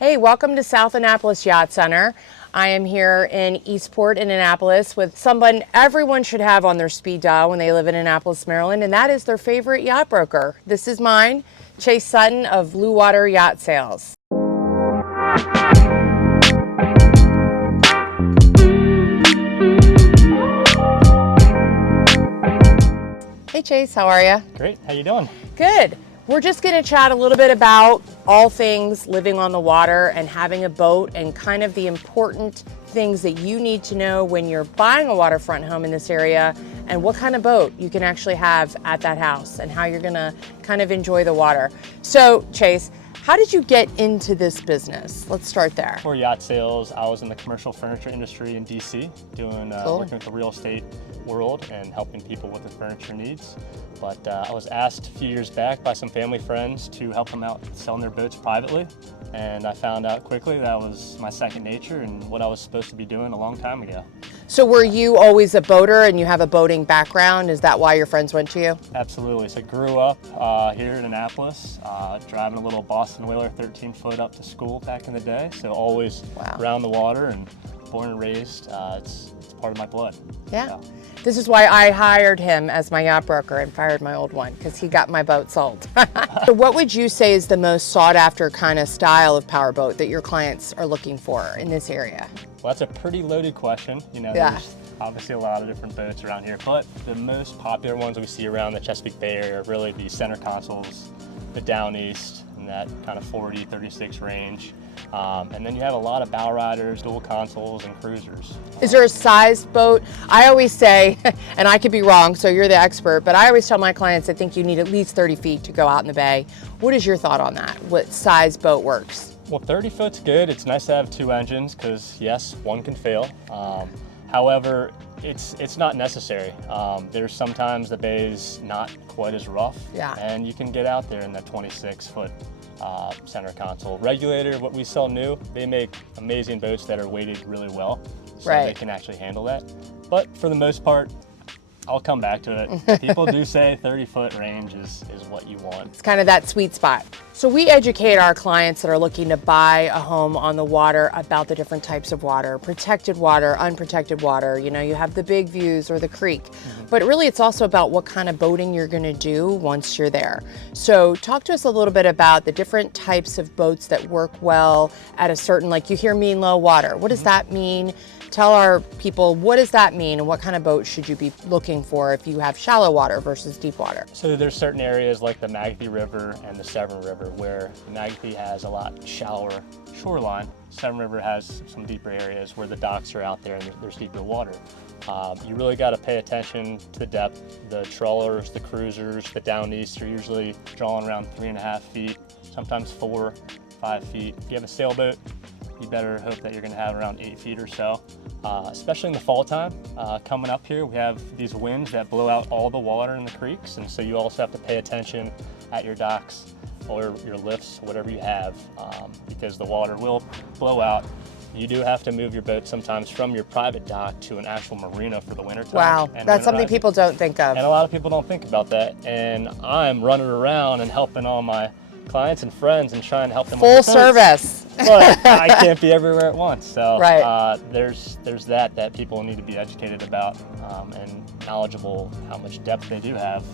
Hey, welcome to South Annapolis Yacht Center. I am here in Eastport in Annapolis with someone everyone should have on their speed dial when they live in Annapolis, Maryland, and that is their favorite yacht broker. This is mine, Chase Sutton of Blue Water Yacht Sales. Hey Chase, how are you? Great, how you doing? Good. We're just going to chat a little bit about all things living on the water and having a boat and kind of the important things that you need to know when you're buying a waterfront home in this area and what kind of boat you can actually have at that house and how you're going to kind of enjoy the water. So Chase, how did you get into this business? Let's start there. For yacht sales, I was in the commercial furniture industry in DC, doing working with the real estate world and helping people with their furniture needs. But I was asked a few years back by some family friends to help them out selling their boats privately. And I found out quickly that was my second nature and what I was supposed to be doing a long time ago. So were you always a boater and you have a boating background? Is that why your friends went to you? Absolutely. So I grew up here in Annapolis, driving a little Boston Whaler 13-foot up to school back in the day. So always around the water and born and raised. It's part of my blood. Yeah. So. This is why I hired him as my yacht broker and fired my old one, because he got my boat sold. So what would you say is the most sought after kind of style of powerboat that your clients are looking for in this area? Well, that's a pretty loaded question. You know, there's obviously a lot of different boats around here, but the most popular ones we see around the Chesapeake Bay Area are really the center consoles, the down east, and that kind of 40, 36 range. And then you have a lot of bow riders, dual consoles, and cruisers. Is there a size boat? I always say, and I could be wrong, so you're the expert, but I always tell my clients I think you need at least 30 feet to go out in the bay. What is your thought on that? What size boat works? Well, 30 foot's good. It's nice to have two engines because, yes, one can fail. However, it's not necessary. There's sometimes the bay's not quite as rough, and you can get out there in that 26-foot center console. Regulator, what we sell new, they make amazing boats that are weighted really well, so they can actually handle that. But for the most part, I'll come back to it. People do say 30-foot range is what you want. It's kind of that sweet spot. So we educate our clients that are looking to buy a home on the water about the different types of water, protected water, unprotected water. You know, you have the big views or the creek, but really it's also about what kind of boating you're going to do once you're there. So talk to us a little bit about the different types of boats that work well at a certain, like you hear mean low water. What does that mean? Tell our people, what does that mean and what kind of boat should you be looking for if you have shallow water versus deep water? So there's certain areas like the Magothy River and the Severn River where the Magothy has a lot shallower shoreline. Severn River has some deeper areas where the docks are out there and there's deeper water. You really got to pay attention to the depth. The trawlers, the cruisers, the down east are usually drawing around 3.5 feet, sometimes 4, 5 feet. If you have a sailboat, you better hope that you're going to have around 8 feet or so. Especially in the fall time, coming up here, we have these winds that blow out all the water in the creeks, and so you also have to pay attention at your docks or your lifts, whatever you have, because the water will blow out. You do have to move your boat sometimes from your private dock to an actual marina for the winter time. Wow, that's something people don't think of. And a lot of people don't think about that, and I'm running around and helping all my clients and friends and trying to help them full service. But I can't be everywhere at once, so there's that people need to be educated about and knowledgeable how much depth they do have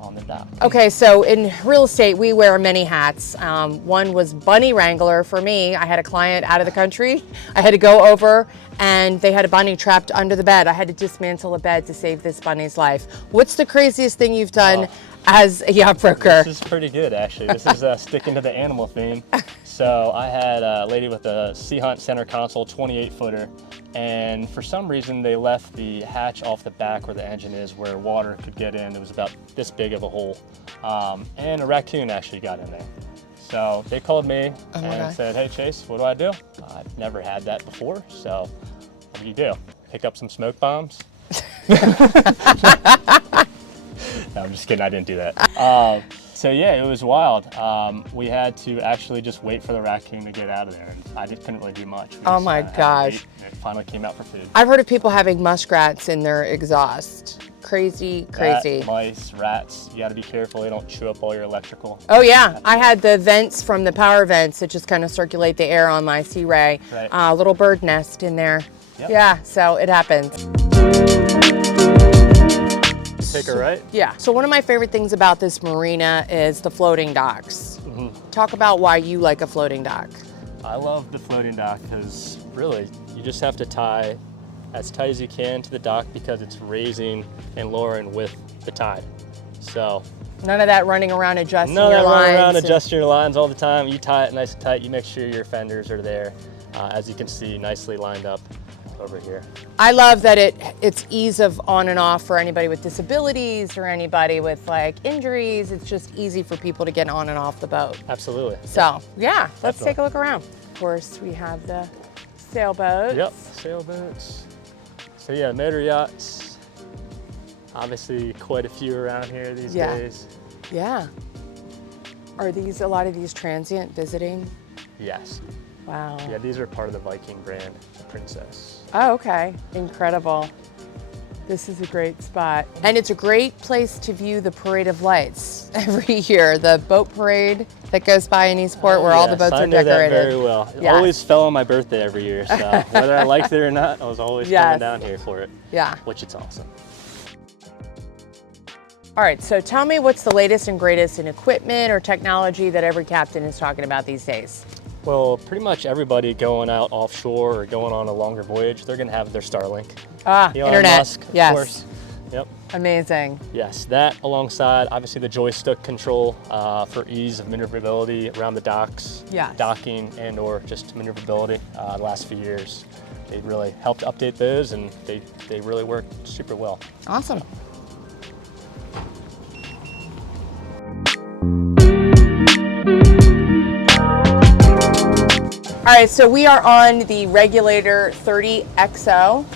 on the dock. Okay, so in real estate we wear many hats. One was bunny wrangler for me. I had a client out of the country. I had to go over and they had a bunny trapped under the bed. I had to dismantle a bed to save this bunny's life. What's the craziest thing you've done as a yacht broker? This is pretty good, actually. This is sticking to the animal theme. So I had a lady with a Sea Hunt center console 28-footer, and for some reason they left the hatch off the back where the engine is, where water could get in. It was about this big of a hole, and a raccoon actually got in there. So they called me and said, "Hey Chase, what do I do? I've never had that before, so what do you do? Pick up some smoke bombs?" No, I'm just kidding, I didn't do that. So yeah, it was wild. We had to actually just wait for the raccoon to get out of there. And I just couldn't really do much. Oh my gosh. It finally came out for food. I've heard of people having muskrats in their exhaust. Crazy. Mice, rats, you gotta be careful they don't chew up all your electrical. Oh yeah, I had the vents from the power vents that just kind of circulate the air on my Sea Ray. Right. Little bird nest in there. Yep. Yeah, so it happens. Take a right? Yeah. So one of my favorite things about this marina is the floating docks. Mm-hmm. Talk about why you like a floating dock. I love the floating dock because really you just have to tie as tight as you can to the dock because it's raising and lowering with the tide. So none of that running around adjusting your lines. Running around adjusting your lines all the time. You tie it nice and tight. You make sure your fenders are there. As you can see, nicely lined up over here. I love that it's ease of on and off for anybody with disabilities or anybody with like injuries. It's just easy for people to get on and off the boat. Absolutely. So yeah, let's Definitely. take a look around. Of course, we have the sailboats. Yep, sailboats. So yeah, motor yachts. Obviously quite a few around here these days. Yeah. Are these a lot of these transient visiting? Yes. Wow. Yeah, these are part of the Viking brand, the Princess. Oh, okay. Incredible. This is a great spot. And it's a great place to view the Parade of Lights every year. The boat parade that goes by in Eastport where all the boats are decorated. I know that very well. It always fell on my birthday every year, so whether I liked it or not, I was always coming down here for it. Yeah. Which it's awesome. All right, so tell me what's the latest and greatest in equipment or technology that every captain is talking about these days? Well, pretty much everybody going out offshore or going on a longer voyage, they're gonna have their Starlink. Internet, Musk, of course. Yep. Amazing. Yes, that alongside obviously the joystick control for ease of maneuverability around the docks, docking and or just maneuverability. The last few years, they really helped update those and they really work super well. Awesome. All right, so we are on the Regulator 30XO.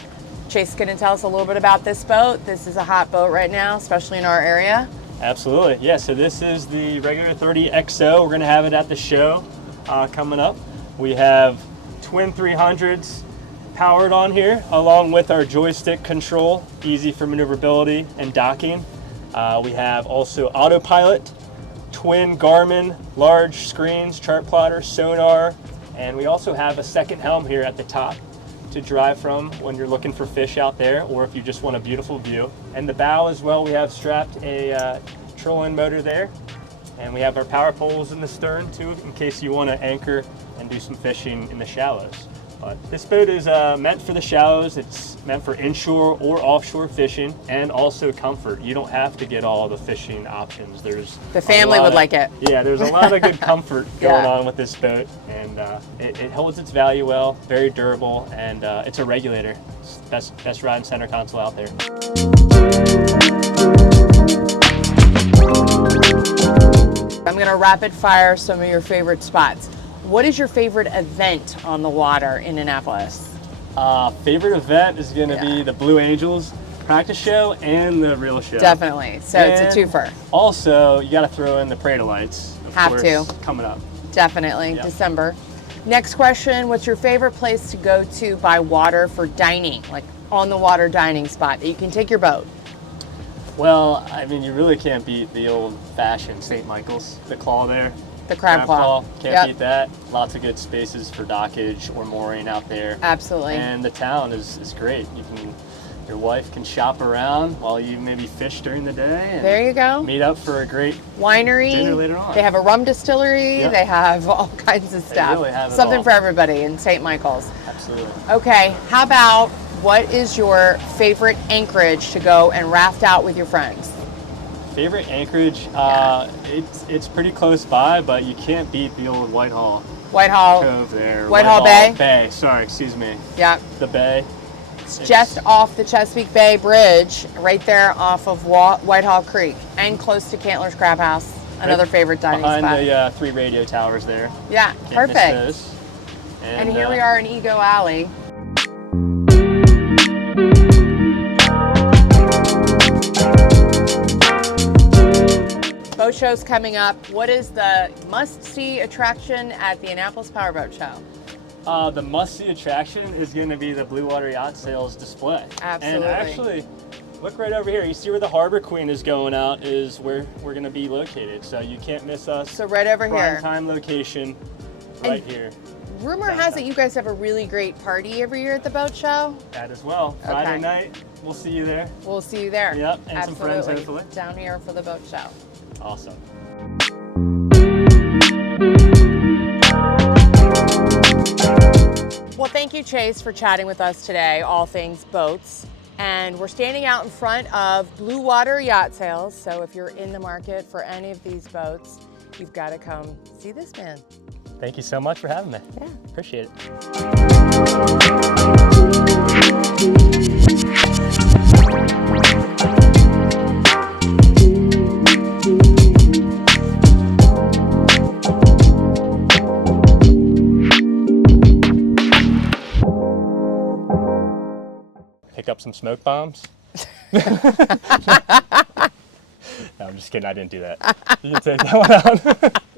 Chase is gonna tell us a little bit about this boat. This is a hot boat right now, especially in our area. Absolutely, yeah, so this is the Regulator 30XO. We're gonna have it at the show coming up. We have twin 300s powered on here, along with our joystick control, easy for maneuverability and docking. We have also autopilot, twin Garmin, large screens, chart plotter, sonar, and we also have a second helm here at the top to drive from when you're looking for fish out there or if you just want a beautiful view. And the bow as well, we have strapped a trolling motor there. And we have our power poles in the stern too, in case you want to anchor and do some fishing in the shallows. But this boat is meant for the shallows. It's meant for inshore or offshore fishing and also comfort. You don't have to get all the fishing options. The family would like it. Yeah, there's a lot of good comfort going on with this boat, and it holds its value well, very durable, and it's a regulator. It's best ride and center console out there. I'm gonna rapid fire some of your favorite spots. What is your favorite event on the water in Annapolis? Favorite event is going to be the Blue Angels practice show and the real show. Definitely. So and it's a twofer. Also, you got to throw in the Parade of Lights. Have to. Coming up. Definitely. Yep. December. Next question. What's your favorite place to go to by water for dining? Like on the water dining spot that you can take your boat? Well, I mean, you really can't beat the old fashioned St. Michael's, the claw there. The crab claw. Can't beat that. Lots of good spaces for dockage or mooring out there. Absolutely. And the town is great. Your wife can shop around while you maybe fish during the day. And there you go. Meet up for a great winery. Dinner later on. They have a rum distillery. Yep. They have all kinds of stuff. They really have it Something all. For everybody in St. Michael's. Absolutely. Okay, how about what is your favorite anchorage to go and raft out with your friends? Favorite anchorage? It's pretty close by, but you can't beat the old Whitehall Cove there. Whitehall Bay? Bay, sorry, excuse me. Yeah. The bay. It's just off the Chesapeake Bay Bridge, right there off of Whitehall Creek, and close to Cantler's Crab House, another favorite dining spot. Behind the 3 radio towers there. Yeah, Can't perfect. miss those. And here we are in Ego Alley. boat show's coming up. What is the must-see attraction at the Annapolis Powerboat Show? The must-see attraction is going to be the Blue Water Yacht Sales display. Absolutely. And actually, look right over here. You see where the Harbor Queen is going out is where we're going to be located. So you can't miss us. So right over here. Prime time location right here. Rumor has it you guys have a really great party every year at the boat show. That as well. Friday night, we'll see you there. We'll see you there. Yep, and Absolutely. some friends hopefully. Down here for the boat show. Awesome. Well, thank you, Chase, for chatting with us today, all things boats. And we're standing out in front of Blue Water Yacht Sales. So if you're in the market for any of these boats, you've got to come see this man. Thank you so much for having me. Yeah. Appreciate it. Pick up some smoke bombs. No, I'm just kidding. I didn't do that. You can take that one out.